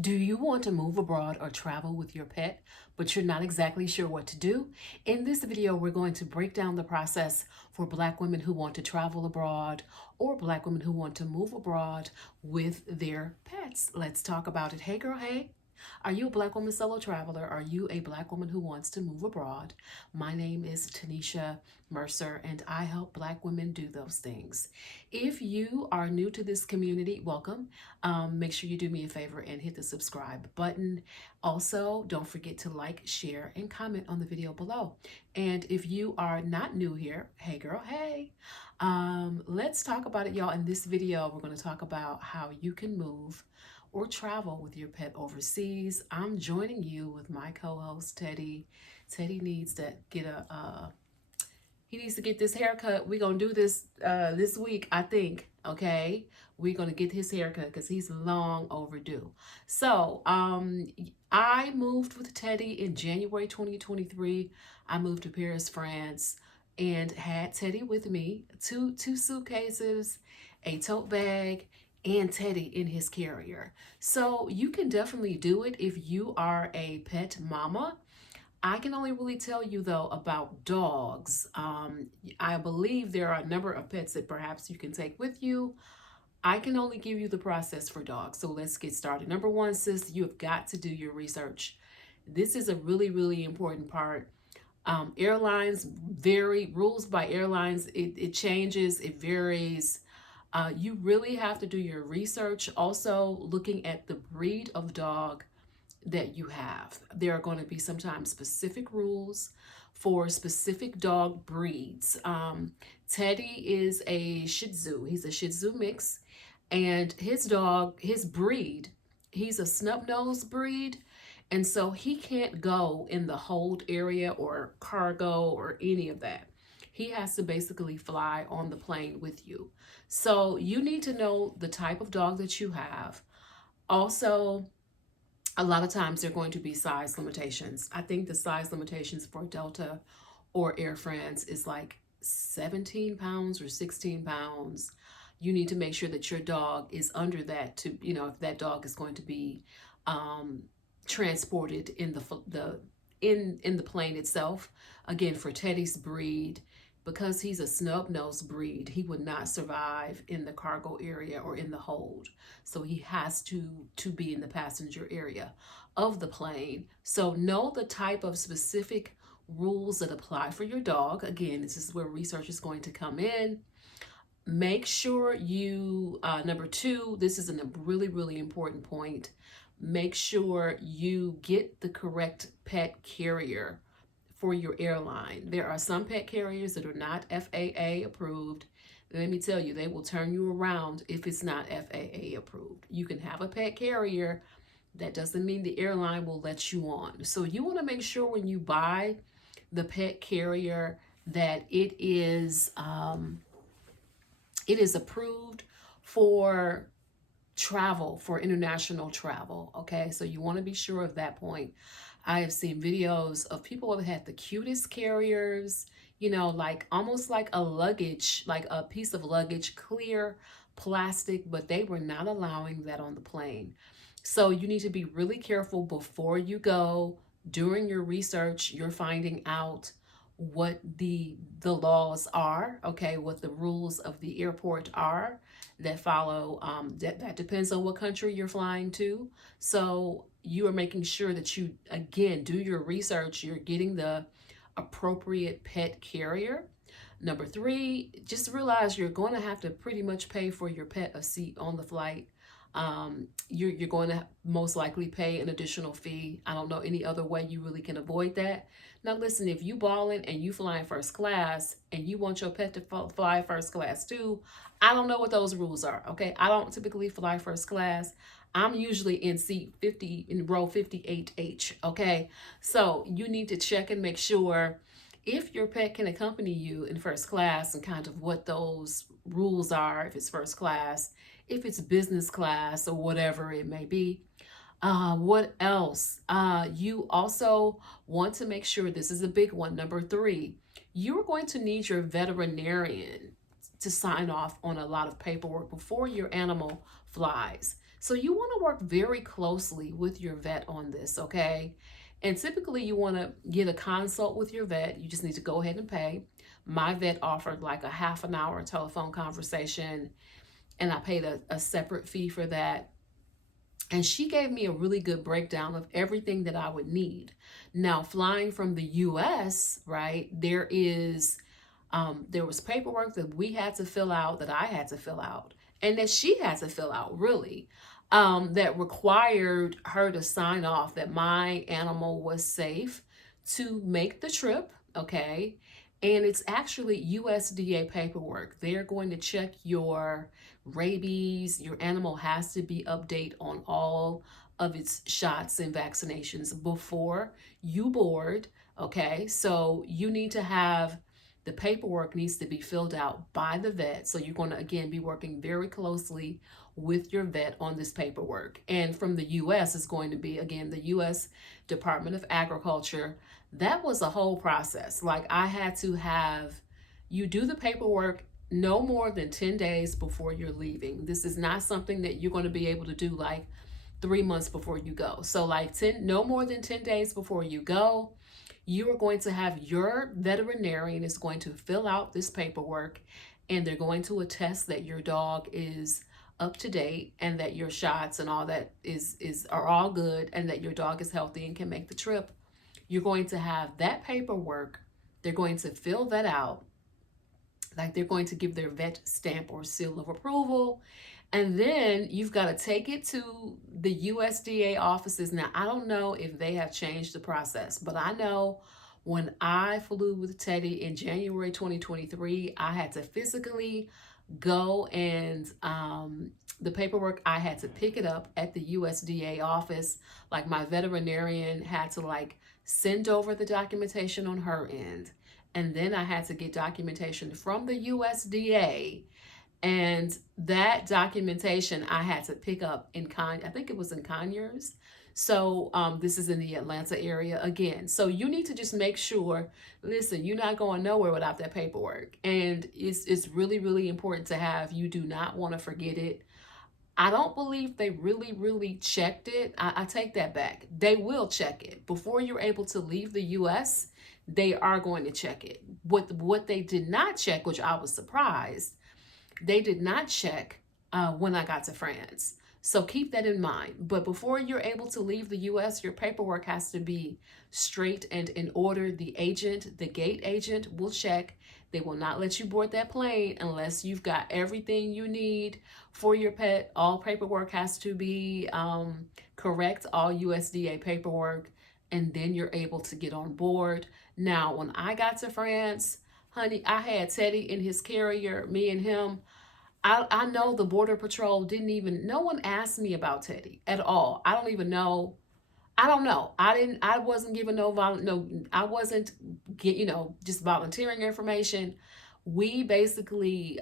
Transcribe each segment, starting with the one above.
Do you want to move abroad or travel with your pet, but you're not exactly sure what to do? In this video, we're going to break down the process for Black women who want to travel abroad or Black women who want to move abroad with their pets. Let's talk about it. Hey girl, hey. Are you a Black woman solo traveler? Are you a Black woman who wants to move abroad? My name is Tanisha Mercer, and I help Black women do those things. If you are new to this community, welcome. Make sure you do me a favor and hit the subscribe button. Also, don't forget to like, share, and comment on the video below. And if you are not new here, hey girl, hey. Let's talk about it, y'all. In this video, we're going to talk about how you can move or travel with your pet overseas. I'm joining you with my co-host Teddy. Teddy needs to get he needs to get this haircut. We're gonna do this this week, I think. Okay, we're gonna get his haircut because he's long overdue. So I moved with Teddy in January 2023. I moved to Paris, France, and had Teddy with me. Two suitcases, a tote bag, and Teddy in his carrier. So you can definitely do it if you are a pet mama. I can only really tell you though about dogs. I believe there are a number of pets that perhaps you can take with you. I can only give you the process for dogs. So let's get started. Number one, sis, you have got to do your research. This is a really, really important part. Airlines vary, rules by airlines, it changes, it varies. You really have to do your research. Also, looking at the breed of dog that you have. There are going to be sometimes specific rules for specific dog breeds. Teddy is a Shih Tzu. He's a Shih Tzu mix, and his dog, his breed, he's a snub-nosed breed, and so he can't go in the hold area or cargo or any of that. He has to basically fly on the plane with you. So you need to know the type of dog that you have. Also, a lot of times there are going to be size limitations. I think the size limitations for Delta or Air France is like 17 pounds or 16 pounds. You need to make sure that your dog is under that to, if that dog is going to be transported in the plane itself. Again, for Teddy's breed, because he's a snub-nosed breed, he would not survive in the cargo area or in the hold. So he has to be in the passenger area of the plane. So know the type of specific rules that apply for your dog. Again, this is where research is going to come in. Make sure you, number two, this is a really, really important point. Make sure you get the correct pet carrier for your airline. There are some pet carriers that are not FAA approved. Let me tell you, they will turn you around if it's not FAA approved. You can have a pet carrier. That doesn't mean the airline will let you on. So you want to make sure when you buy the pet carrier that it is approved for travel, for international travel. Okay, so you want to be sure of that point. I have seen videos of people that had the cutest carriers, like almost like a luggage, like a piece of luggage, clear plastic, but they were not allowing that on the plane. So you need to be really careful before you go. During your research, you're finding out what the laws are, okay, what the rules of the airport are that follow. That depends on what country you're flying to. So you are making sure that you, again, do your research. You're getting the appropriate pet carrier. Number three, just realize you're going to have to pretty much pay for your pet a seat on the flight. You're going to most likely pay an additional fee. I don't know any other way you really can avoid that. Now listen, if you balling and you flying first class and you want your pet to fly first class too, I don't know what those rules are, okay? I don't typically fly first class. I'm usually in seat 50, in row 58H, okay? So you need to check and make sure if your pet can accompany you in first class and kind of what those rules are, if it's first class, if it's business class or whatever it may be. What else? You also want to make sure, this is a big one, number three, you're going to need your veterinarian to sign off on a lot of paperwork before your animal flies. So you want to work very closely with your vet on this, okay? And typically you want to get a consult with your vet. You just need to go ahead and pay. My vet offered like a half an hour telephone conversation, and I paid a separate fee for that. And she gave me a really good breakdown of everything that I would need. Now, flying from the US, right, there was paperwork that we had to fill out, that I had to fill out, and that she had to fill out, really, that required her to sign off that my animal was safe to make the trip, okay? And it's actually USDA paperwork. They're going to check your rabies. Your animal has to be updated on all of its shots and vaccinations before you board, okay? So you need to have the paperwork needs to be filled out by the vet. So you're going to, again, be working very closely with your vet on this paperwork. And from the US is going to be, again, the US Department of Agriculture. That was a whole process. Like, I had to have you do the paperwork no more than 10 days before you're leaving. This is not something that you're going to be able to do like 3 months before you go. So like no more than 10 days before you go, you are going to have your veterinarian is going to fill out this paperwork, and they're going to attest that your dog is up to date and that your shots and all that are all good, and that your dog is healthy and can make the trip. You're going to have that paperwork. They're going to fill that out. Like, they're going to give their vet stamp or seal of approval. And then you've got to take it to the USDA offices. Now, I don't know if they have changed the process, but I know when I flew with Teddy in January 2023, I had to physically go and the paperwork, I had to pick it up at the USDA office. Like, my veterinarian had to like send over the documentation on her end. And then I had to get documentation from the USDA, and that documentation I had to pick up in I think it was in Conyers. So this is in the Atlanta area again. So you need to just make sure, listen, you're not going nowhere without that paperwork. And it's really, really important to have. You do not want to forget it. I don't believe they really, really checked it. I take that back. They will check it. Before you're able to leave the US, they are going to check it. What they did not check, which I was surprised, they did not check when I got to France. So keep that in mind. But before you're able to leave the US, your paperwork has to be straight and in order. The agent, the gate agent, will check. They will not let you board that plane unless you've got everything you need for your pet. All paperwork has to be correct, all USDA paperwork, and then you're able to get on board. Now, when I got to France, honey, I had Teddy in his carrier, me and him. I know the Border Patrol no one asked me about Teddy at all. I don't even know. I don't know. I wasn't given I wasn't just volunteering information. We basically,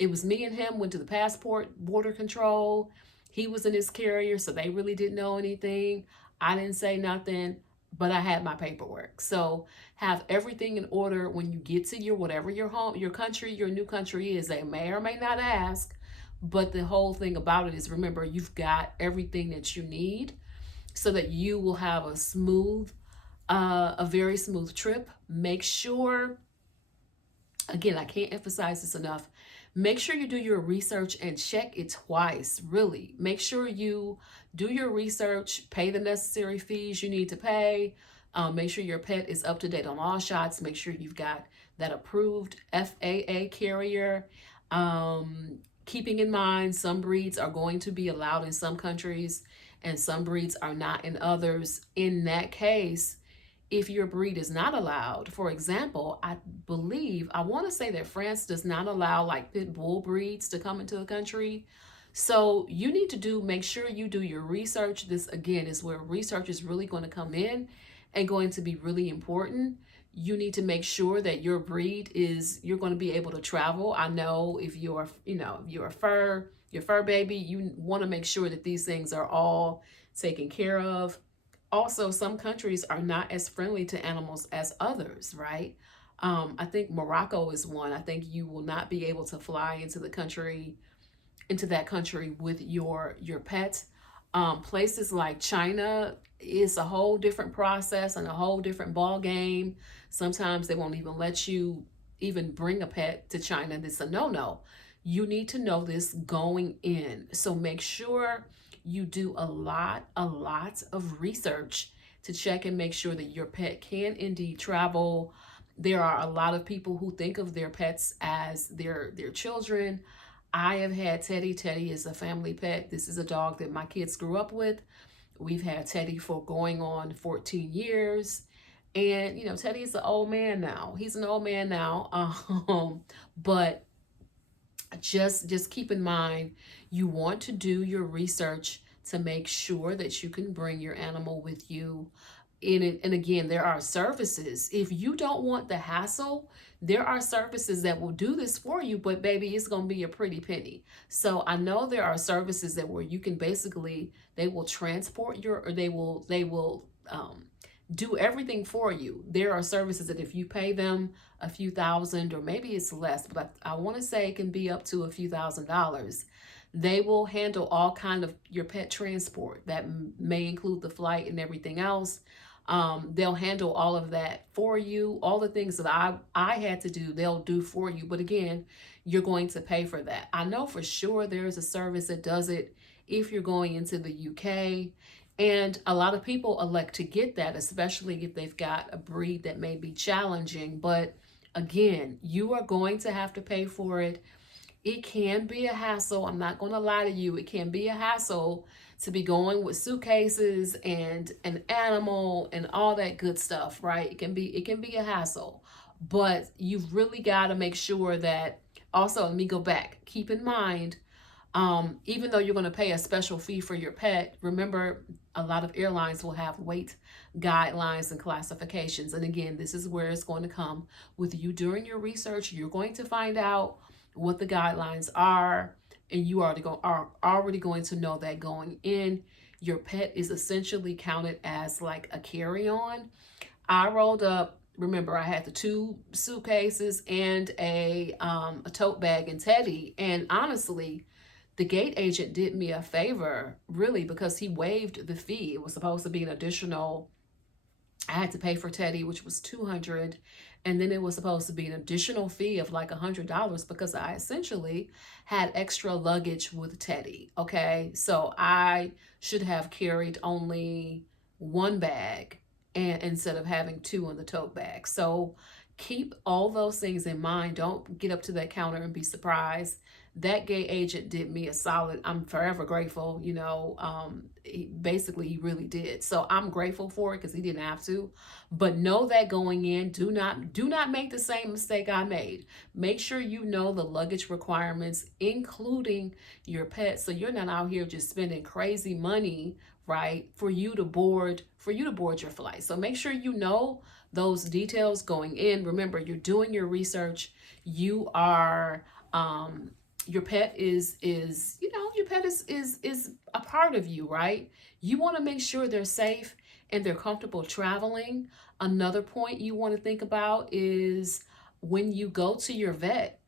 it was me and him went to the passport border control. He was in his carrier, so they really didn't know anything. I didn't say nothing, but I had my paperwork. So have everything in order when you get to whatever your home, your country, your new country is. They may or may not ask, but the whole thing about it is, remember, you've got everything that you need so that you will have a very smooth trip. Make sure, again, I can't emphasize this enough, make sure you do your research and check it twice, really. Make sure you do your research, pay the necessary fees you need to pay. Make sure your pet is up to date on all shots. Make sure you've got that approved FAA carrier. Keeping in mind, some breeds are going to be allowed in some countries and some breeds are not in others. In that case, if your breed is not allowed, for example, I want to say that France does not allow like pit bull breeds to come into the country. So you need to make sure you do your research. This again is where research is really going to come in and going to be really important. You need to make sure that your breed you're going to be able to travel. I know if you're a fur baby, you want to make sure that these things are all taken care of. Also, some countries are not as friendly to animals as others, right? I think Morocco is one. I think you will not be able to fly into the country into that country with your pets. Places like China is a whole different process and a whole different ball game. Sometimes they won't even let you even bring a pet to China. It's a no-no. You need to know this going in. So make sure you do a lot of research to check and make sure that your pet can indeed travel. There are a lot of people who think of their pets as their children. I have had Teddy. Teddy is a family pet. This is a dog that my kids grew up with. We've had Teddy for going on 14 years. And, Teddy is an old man now. He's an old man now. But just keep in mind, you want to do your research to make sure that you can bring your animal with you in it. And again, there are services. If you don't want the hassle, there are services that will do this for you, but baby, it's going to be a pretty penny. So I know there are services that where you can basically, they will transport your, or they will do everything for you. There are services that if you pay them a few thousand, or maybe it's less, but I want to say it can be up to a few $1,000s. They will handle all kind of your pet transport. That may include the flight and everything else. They'll handle all of that for you. All the things that I had to do, they'll do for you. But again, you're going to pay for that. I know for sure there's a service that does it if you're going into the UK. And a lot of people elect to get that, especially if they've got a breed that may be challenging. But again, you are going to have to pay for it. It can be a hassle. I'm not going to lie to you. It can be a hassle to be going with suitcases and an animal and all that good stuff, right? It can be a hassle. But you've really got to make sure that, also, let me go back. Keep in mind, even though you're going to pay a special fee for your pet, remember a lot of airlines will have weight guidelines and classifications. And again, this is where it's going to come with you during your research. You're going to find out what the guidelines are, and you are already going to know that going in. Your pet is essentially counted as like a carry-on. I rolled up, remember I had the 2 suitcases and a tote bag and Teddy, and honestly, the gate agent did me a favor, really, because he waived the fee. It was supposed to be an additional, I had to pay for Teddy, which was $200, and then it was supposed to be an additional fee of like $100 because I essentially had extra luggage with Teddy. Okay, so I should have carried only 1 bag, and instead of having 2 in the tote bag. So keep all those things in mind. Don't get up to that counter and be surprised. That gate agent did me a solid. I'm forever grateful. He really did. So I'm grateful for it because he didn't have to. But know that going in, do not make the same mistake I made. Make sure you know the luggage requirements, including your pet, so you're not out here just spending crazy money, right, for you to board your flight. So make sure you know those details going in. Remember, you're doing your research. You are your pet is your pet is a part of you, right? You want to make sure they're safe and they're comfortable traveling. Another point you want to think about is when you go to your vet,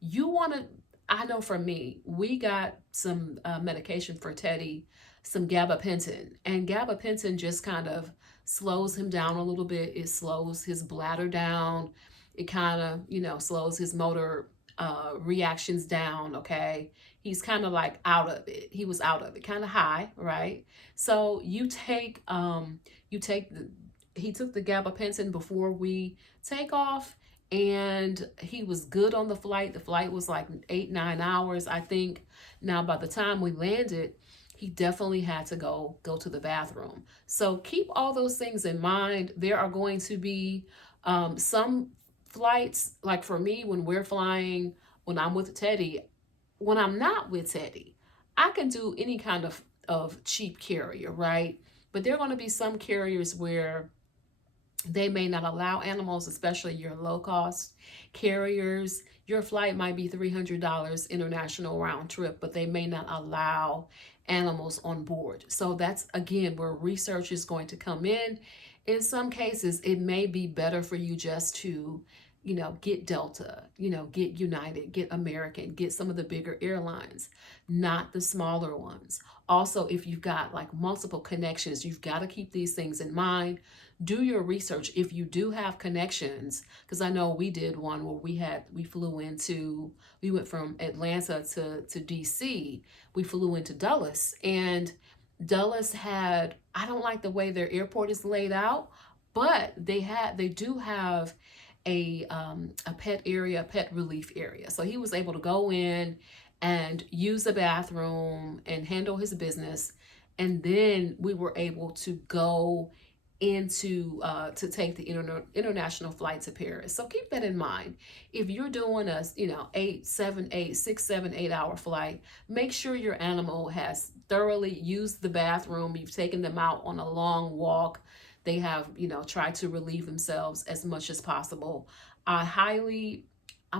you want to, I know for me, we got some medication for Teddy, some gabapentin, and gabapentin just kind of slows him down a little bit. It slows his bladder down. It kind of, slows his motor reactions down. Okay, he's kind of like out of it. He was out of it, kind of high, right? So he took the gabapentin before we take off, and he was good on the flight. The flight was like 8-9 hours, I think. Now by the time we landed, he definitely had to go to the bathroom. So keep all those things in mind. There are going to be some flights, like for me, when we're flying, when I'm with Teddy, when I'm not with Teddy, I can do any kind of cheap carrier, right? But there are going to be some carriers where they may not allow animals, especially your low cost carriers. Your flight might be $300 international round trip, but they may not allow animals on board. So that's, again, where research is going to come in. In some cases, it may be better for you just to get Delta, get United, get American, get some of the bigger airlines, not the smaller ones. Also, if you've got like multiple connections, you've got to keep these things in mind. Do your research if you do have connections, because I know we did one where we went from Atlanta to DC. We flew into Dulles, and Dulles had, I don't like the way their airport is laid out, but they do have a pet area, a pet relief area. So he was able to go in and use the bathroom and handle his business. And then we were able to go into to take the international flight to Paris. So keep that in mind. If you're doing a 6, 7, 8 hour flight, make sure your animal has thoroughly used the bathroom. You've taken them out on a long walk. They have tried to relieve themselves as much as possible. I'm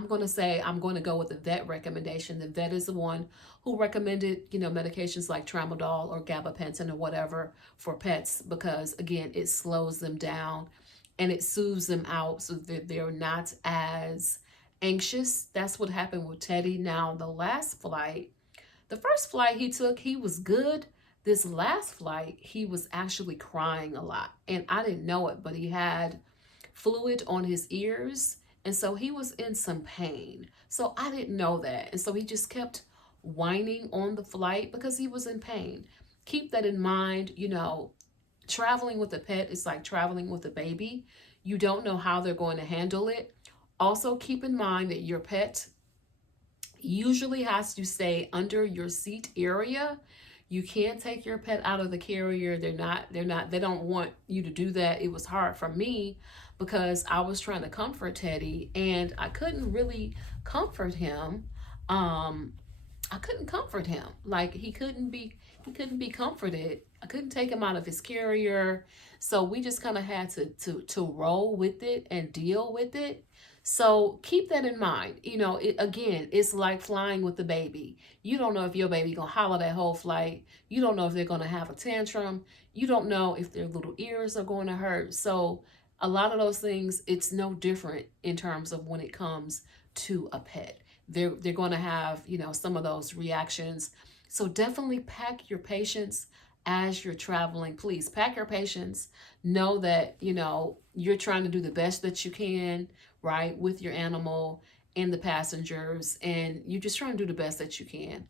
going to go with the vet recommendation. The vet is the one who recommended, medications like tramadol or gabapentin or whatever for pets, because again, it slows them down and it soothes them out so that they're not as anxious. That's what happened with Teddy. Now, the first flight he took, he was good. This last flight, he was actually crying a lot, and I didn't know it, but he had fluid on his ears, and so he was in some pain. So I didn't know that, and so he just kept whining on the flight because he was in pain. Keep that in mind. Traveling with a pet is like traveling with a baby. You don't know how they're going to handle it. Also, keep in mind that your pet usually has to stay under your seat area. You can't take your pet out of the carrier. They don't want you to do that. It was hard for me because I was trying to comfort Teddy and I couldn't really comfort him. I couldn't comfort him. Like he couldn't be comforted. I couldn't take him out of his carrier. So we just kind of had to roll with it and deal with it. So keep that in mind. It's like flying with the baby. You don't know if your baby gonna holler that whole flight. You don't know if they're gonna have a tantrum. You don't know if their little ears are going to hurt. So a lot of those things, it's no different in terms of when it comes to a pet. They're going to have, some of those reactions. So definitely pack your patience as you're traveling. Please pack your patience. Know that, you're trying to do the best that you can, right, with your animal and the passengers, and you're just trying to do the best that you can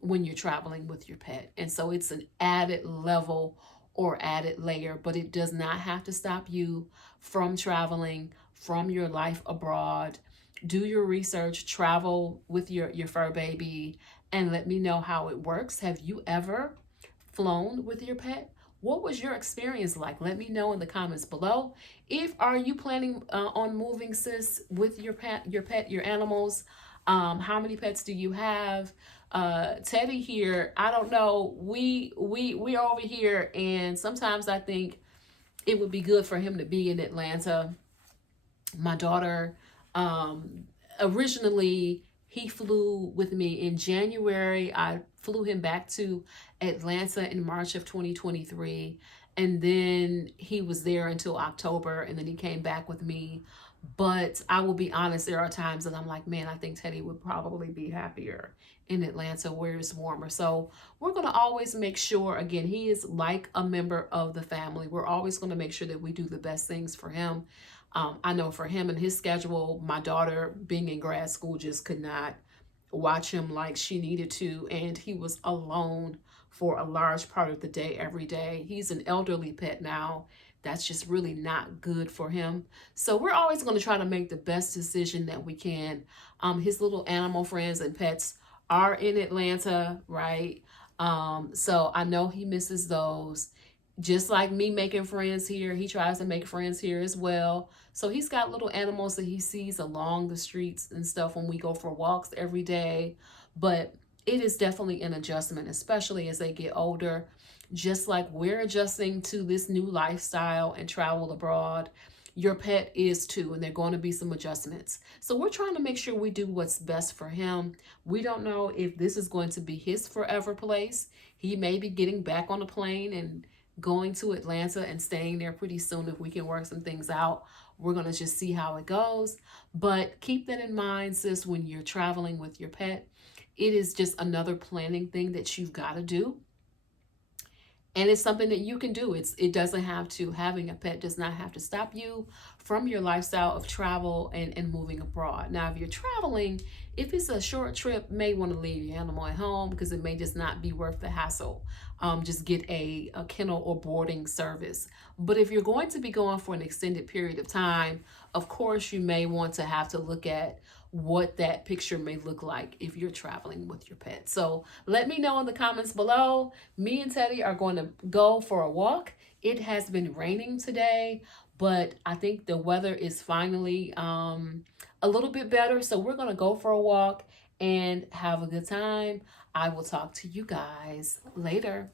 when you're traveling with your pet. And so it's an added level or added layer, but it does not have to stop you from traveling, from your life abroad. Do your research, travel with your fur baby, and let me know how it works. Have you ever flown with your pet? What was your experience like? Let me know in the comments below. Are you planning on moving, sis, with your pet, your animals? How many pets do you have? Teddy here, I don't know. We are over here, and sometimes I think it would be good for him to be in Atlanta. My daughter, originally he flew with me in January. I flew him back to Atlanta in March of 2023. And then he was there until October, and then he came back with me. But I will be honest, there are times that I'm like, man, I think Teddy would probably be happier in Atlanta where it's warmer. So we're going to always make sure, again, he is like a member of the family. We're always going to make sure that we do the best things for him. I know for him and his schedule, my daughter being in grad school just could not watch him like she needed to. And he was alone for a large part of the day every day. He's an elderly pet now. That's just really not good for him. So we're always going to try to make the best decision that we can. His little animal friends and pets are in Atlanta, right? So I know he misses those. Just like me making friends here, he tries to make friends here as well. So he's got little animals that he sees along the streets and stuff when we go for walks every day. But it is definitely an adjustment, especially as they get older. Just like we're adjusting to this new lifestyle and travel abroad, your pet is too, and there are going to be some adjustments. So we're trying to make sure we do what's best for him. We don't know if this is going to be his forever place. He may be getting back on a plane and going to Atlanta and staying there pretty soon. If we can work some things out, we're going to just see how it goes. But keep that in mind, sis, when you're traveling with your pet. It is just another planning thing that you've got to do. And it's something that you can do. It doesn't have to, having a pet does not have to stop you from your lifestyle of travel and moving abroad. Now, if you're traveling, if it's a short trip, may want to leave your animal at home because it may just not be worth the hassle. Just get a kennel or boarding service. But if you're going to be going for an extended period of time, of course, you may want to have to look at what that picture may look like if you're traveling with your pet. So let me know in the comments below. Me and Teddy are going to go for a walk. It has been raining today, but I think the weather is finally a little bit better. So we're going to go for a walk and have a good time. I will talk to you guys later.